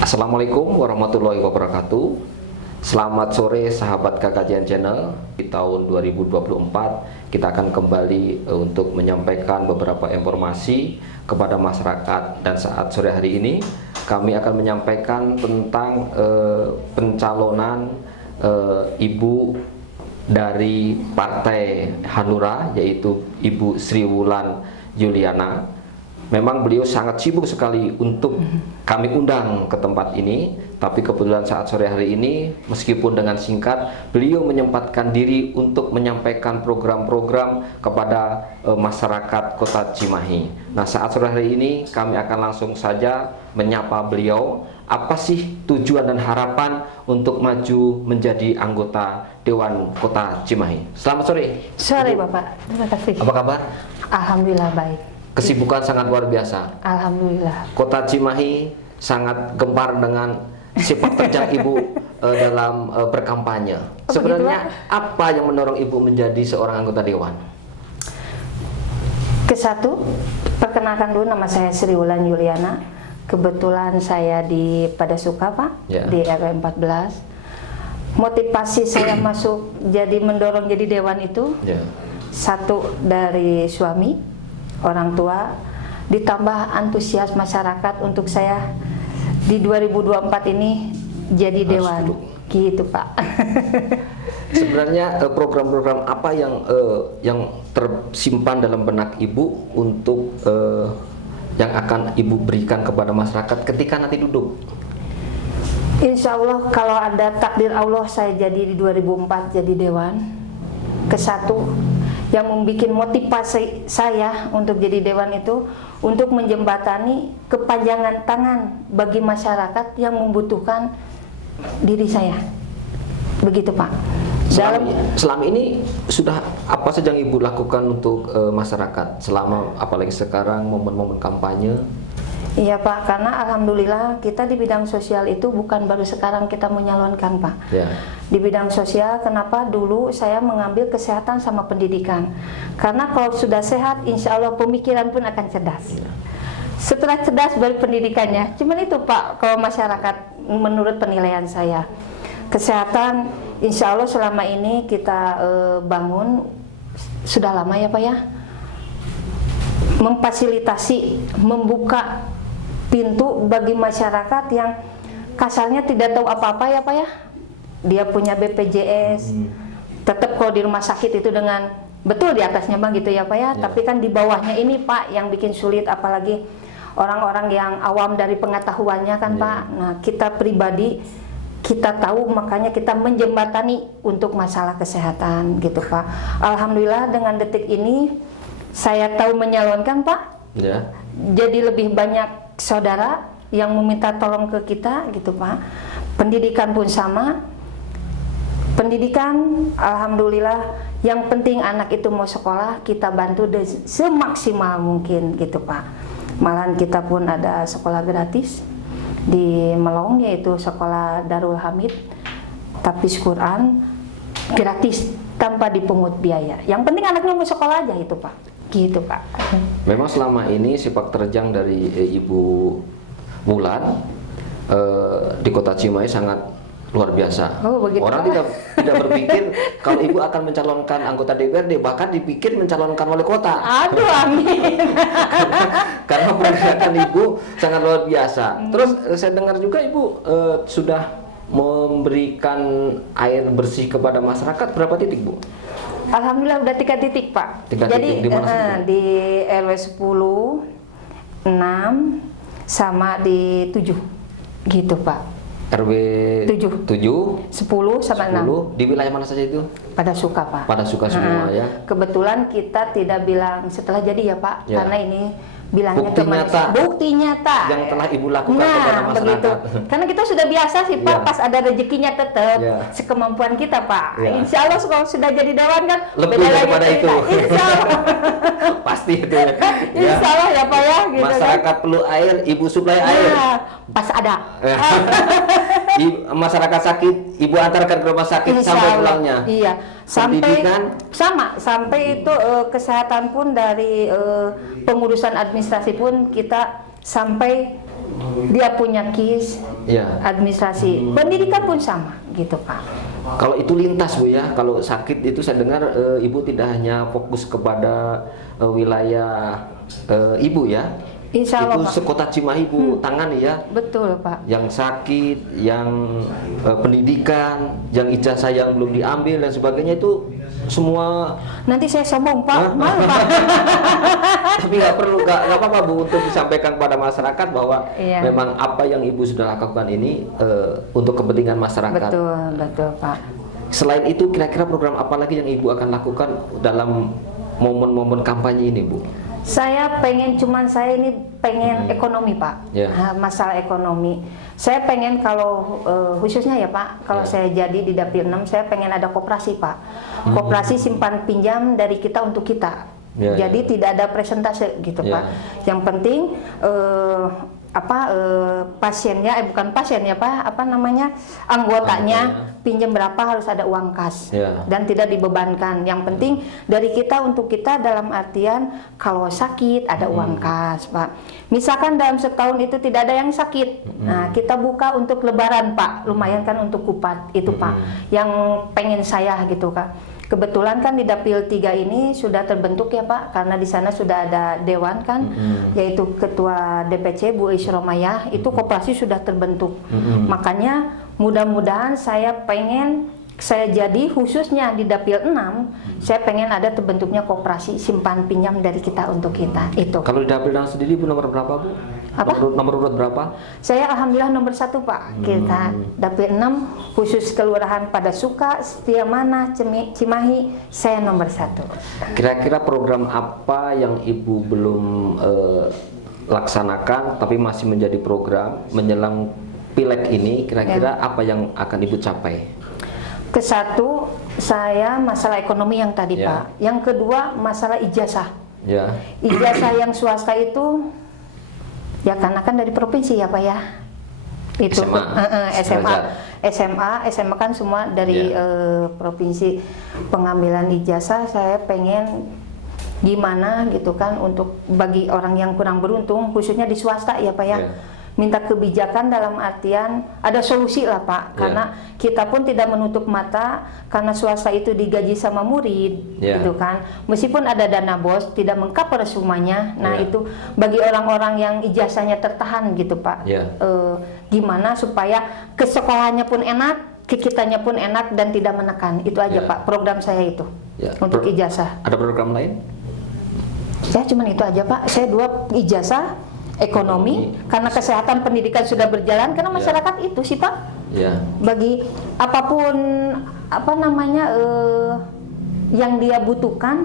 Assalamualaikum warahmatullahi wabarakatuh. Selamat sore sahabat Kakajian Channel. Di tahun 2024 kita akan kembali untuk menyampaikan beberapa informasi kepada masyarakat, dan saat sore hari ini kami akan menyampaikan tentang pencalonan ibu dari Partai Hanura, yaitu Ibu Sri Wulan Yuliana. Memang beliau sangat sibuk sekali untuk kami undang ke tempat ini, tapi kebetulan saat sore hari ini, meskipun dengan singkat, beliau menyempatkan diri untuk menyampaikan program-program kepada masyarakat Kota Cimahi. Nah, saat sore hari ini kami akan langsung saja menyapa beliau. Apa sih tujuan dan harapan untuk maju menjadi anggota Dewan Kota Cimahi? Selamat sore. Sore Bapak, terima kasih. Apa kabar? Alhamdulillah baik. Kesibukan sangat luar biasa. Alhamdulillah. Kota Cimahi sangat gempar dengan sepak terjang Ibu dalam berkampanye. Sebenarnya apa yang mendorong Ibu menjadi seorang anggota dewan? Kesatu, perkenalkan dulu, nama saya Sri Wulan Yuliana. Kebetulan saya di Padasuka Pak, di RW 14. Motivasi saya masuk jadi mendorong jadi dewan itu, satu dari suami, orang tua, ditambah antusias masyarakat untuk saya di 2024 ini jadi dewan. Gitu Pak. Sebenarnya program-program apa yang tersimpan dalam benak Ibu untuk yang akan Ibu berikan kepada masyarakat ketika nanti duduk? Insya Allah kalau ada takdir Allah saya jadi di 2004 jadi dewan. Kesatu yang membuat motivasi saya untuk jadi dewan itu untuk menjembatani kepanjangan tangan bagi masyarakat yang membutuhkan diri saya. Begitu Pak. Selama ini sudah apa saja yang Ibu lakukan untuk masyarakat selama, apalagi sekarang momen-momen kampanye? Iya Pak, karena alhamdulillah kita di bidang sosial itu bukan baru sekarang kita menyalonkan Pak. Di bidang sosial, kenapa dulu saya mengambil kesehatan sama pendidikan? Karena kalau sudah sehat, insya Allah pemikiran pun akan cerdas. Setelah cerdas baru pendidikannya. Cuman itu Pak, kalau masyarakat menurut penilaian saya. Kesehatan, insya Allah selama ini kita bangun, sudah lama ya Pak ya, memfasilitasi, membuka pintu bagi masyarakat yang kasarnya tidak tahu apa-apa ya Pak ya. Dia punya BPJS, tetap kalau di rumah sakit itu dengan betul di atasnya Bang gitu ya Pak ya. Tapi kan di bawahnya ini Pak yang bikin sulit, apalagi orang-orang yang awam dari pengetahuannya kan Pak. Nah kita pribadi kita tahu, makanya kita menjembatani untuk masalah kesehatan gitu Pak. Alhamdulillah dengan detik ini saya tahu menyalonkan Pak. Jadi lebih banyak saudara yang meminta tolong ke kita gitu Pak. Pendidikan pun sama. Pendidikan alhamdulillah, yang penting anak itu mau sekolah kita bantu semaksimal mungkin gitu Pak. Malahan kita pun ada sekolah gratis di Melong, yaitu sekolah Darul Hamid, Tahfiz Quran gratis tanpa dipungut biaya. Yang penting anaknya mau sekolah aja itu Pak. Gitu Pak. Memang selama ini sepak terjang dari Ibu Wulan di Kota Cimahi sangat luar biasa. Orang tidak berpikir kalau Ibu akan mencalonkan anggota DPRD, bahkan dipikir mencalonkan wali kota. Aduh amin. Karena pergerakan Ibu sangat luar biasa. Terus saya dengar juga Ibu sudah memberikan air bersih kepada masyarakat. Berapa titik Bu? Alhamdulillah udah 3 titik Pak. 3 Jadi titik, di RW 10, 6 sama di 7 gitu Pak. RW 7, 10 sama 6. Di wilayah mana saja itu? Padasuka Pak. Padasuka semua ya. Kebetulan kita tidak bilang setelah jadi ya Pak, karena ini bilangnya bukti nyata yang telah Ibu lakukan kepada masyarakat. Begitu. Karena kita sudah biasa sih Pak, pas ada rezekinya tetap sekemampuan kita Pak. Insya Allah kalau sudah jadi dewan kan lebih daripada itu. Insya Allah. Pasti itu. Insya Allah ya Pak ya. Gitu masyarakat kan perlu air, Ibu suplai air. Pas ada. Masyarakat sakit, Ibu antarkan ke rumah sakit sampai pulangnya. Iya. Sampai itu kesehatan pun dari pengurusan administrasi pun kita sampai dia punya KIS, Ya. administrasi, pendidikan pun sama gitu Pak. Kalau itu lintas Bu ya, kalau sakit itu saya dengar Ibu tidak hanya fokus kepada wilayah Ibu ya. Insya Allah Itu Pak. sekota Cimahi Bu tangani ya. Betul Pak. Yang sakit, yang pendidikan, yang ijazah yang belum diambil dan sebagainya itu semua. Nanti saya sombong Pak, malu Pak. Tapi nggak perlu, nggak apa-apa Bu, untuk disampaikan kepada masyarakat bahwa Iya. memang apa yang Ibu sudah lakukan ini untuk kepentingan masyarakat. Betul, betul Pak. Selain itu kira-kira program apa lagi yang Ibu akan lakukan dalam momen-momen kampanye ini Bu? Saya ini pengen ekonomi Pak, Ya. masalah ekonomi. Saya pengen kalau khususnya ya Pak, kalau Ya. saya jadi di Dapil 6, saya pengen ada koperasi Pak. Koperasi simpan pinjam dari kita untuk kita. Ya, Jadi ya. tidak ada presentase gitu Ya. Pak. Yang penting pasiennya bukan pasien ya Pak, anggotanya pinjam berapa harus ada uang kas Ya. dan tidak dibebankan. Yang penting dari kita untuk kita dalam artian kalau sakit ada uang kas Pak. Misalkan dalam setahun itu tidak ada yang sakit, nah kita buka untuk lebaran Pak, lumayan kan untuk kupat itu Pak. Yang pengen saya gitu Kak. Kebetulan kan di Dapil 3 ini sudah terbentuk ya Pak, karena di sana sudah ada dewan kan, yaitu Ketua DPC Bu Isromayah, itu koperasi sudah terbentuk. Makanya mudah-mudahan saya jadi khususnya di Dapil 6, saya pengen ada terbentuknya koperasi simpan pinjam dari kita untuk kita. Itu. Kalau di Dapil 6 sendiri Bu nomor berapa Bu? Apa? Nomor urut berapa? Saya alhamdulillah nomor 1 Pak. Kita Dapil 6 khusus Kelurahan Padasuka, Setiamana, Cimahi, saya nomor 1. Kira-kira program apa yang Ibu belum laksanakan tapi masih menjadi program menjelang Pileg ini, kira-kira apa yang akan Ibu capai? Kesatu, saya masalah ekonomi yang tadi Ya. Pak. Yang kedua, masalah ijazah. Ya. Ijazah yang swasta itu, ya karena kan dari provinsi ya Pak ya. Itu SMA kan semua dari provinsi. Pengambilan ijazah saya pengen gimana gitu kan untuk bagi orang yang kurang beruntung, khususnya di swasta ya Pak ya. Minta kebijakan dalam artian ada solusi lah Pak, karena kita pun tidak menutup mata karena swasta itu digaji sama murid gitu kan, meskipun ada dana bos tidak mengcover semuanya. Nah itu bagi orang-orang yang ijazahnya tertahan gitu Pak, gimana supaya ke sekolahnya pun enak, ke kitanya pun enak dan tidak menekan. Itu aja Pak program saya itu untuk ijazah. Ada program lain? Ya cuman itu aja Pak, saya 2 ijazah ekonomi, karena kesehatan pendidikan sudah berjalan, karena masyarakat itu sih Pak, bagi apapun yang dia butuhkan,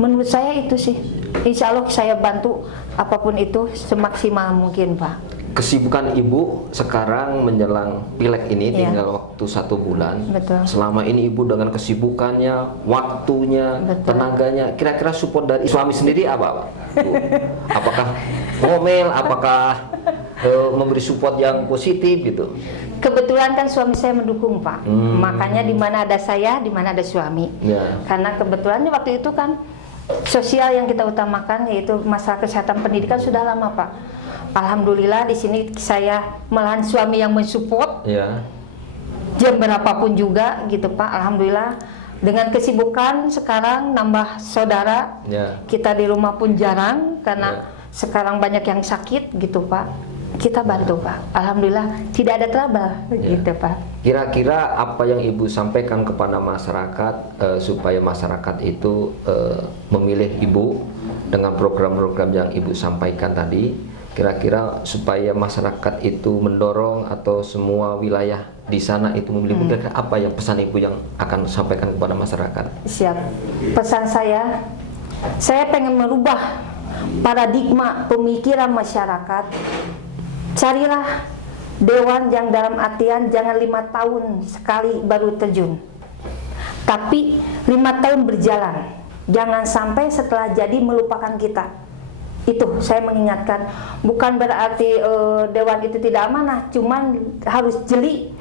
menurut saya itu sih, insya Allah saya bantu apapun itu semaksimal mungkin Pak. Kesibukan Ibu sekarang menjelang Pileg ini tinggal waktu 1 bulan. Betul. Selama ini Ibu dengan kesibukannya, waktunya, tenaganya, kira-kira support dari suami sendiri apa Pak? Bu? Apakah ngomel, apakah memberi support yang positif gitu? Kebetulan kan suami saya mendukung Pak, makanya di mana ada saya, di mana ada suami. Karena kebetulan waktu itu kan sosial yang kita utamakan, yaitu masalah kesehatan pendidikan sudah lama Pak. Alhamdulillah di sini saya malahan suami yang mensupport. Jam berapapun juga gitu Pak. Alhamdulillah dengan kesibukan sekarang nambah saudara. Kita di rumah pun jarang karena sekarang banyak yang sakit gitu Pak. Kita bantu Pak. Alhamdulillah tidak ada trouble gitu Pak. Kira-kira apa yang Ibu sampaikan kepada masyarakat supaya masyarakat itu memilih Ibu dengan program-program yang Ibu sampaikan tadi? Kira-kira supaya masyarakat itu mendorong atau semua wilayah di sana itu memilih, kira-kira apa yang pesan Ibu yang akan sampaikan kepada masyarakat? Siap. Pesan saya pengen merubah paradigma pemikiran masyarakat. Carilah dewan yang dalam artian jangan 5 tahun sekali baru terjun, tapi 5 tahun berjalan. Jangan sampai setelah jadi melupakan kita. Itu saya mengingatkan, bukan berarti dewan itu tidak amanah, cuman harus jeli,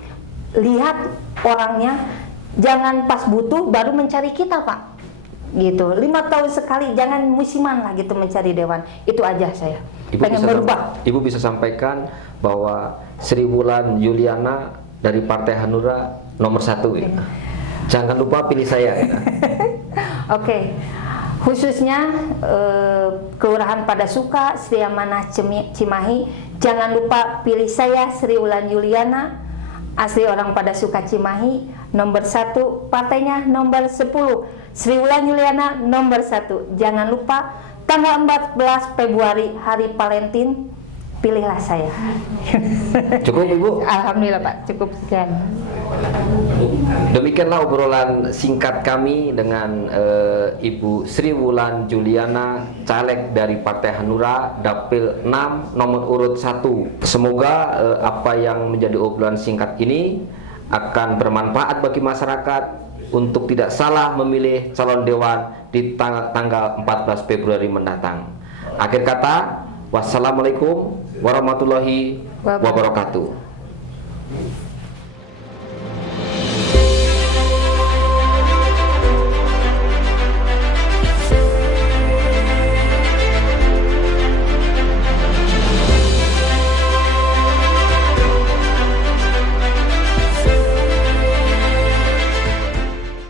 lihat orangnya, jangan pas butuh baru mencari kita Pak. Gitu, 5 tahun sekali, jangan musiman lah gitu mencari dewan. Itu aja saya. pengen berubah. Ibu bisa sampaikan bahwa Sri Wulan Juliana dari Partai Hanura nomor 1 ya. Jangan lupa pilih saya ya. Oke, khususnya Kelurahan Padasuka, Sri Amanah Cimahi, jangan lupa pilih saya Sri Wulan Juliana, asli orang Padasuka Cimahi, nomor 1, partainya nomor 10, Sri Wulan Juliana nomor 1. Jangan lupa tanggal 14 Februari hari Valentine, pilihlah saya. Cukup Ibu? Alhamdulillah Pak, cukup sekian. Demikianlah obrolan singkat kami dengan Ibu Sri Wulan Juliana, caleg dari Partai Hanura, Dapil 6 nomor urut 1. Semoga apa yang menjadi obrolan singkat ini akan bermanfaat bagi masyarakat untuk tidak salah memilih calon dewan di tanggal 14 Februari mendatang. Akhir kata, wassalamualaikum warahmatullahi wabarakatuh.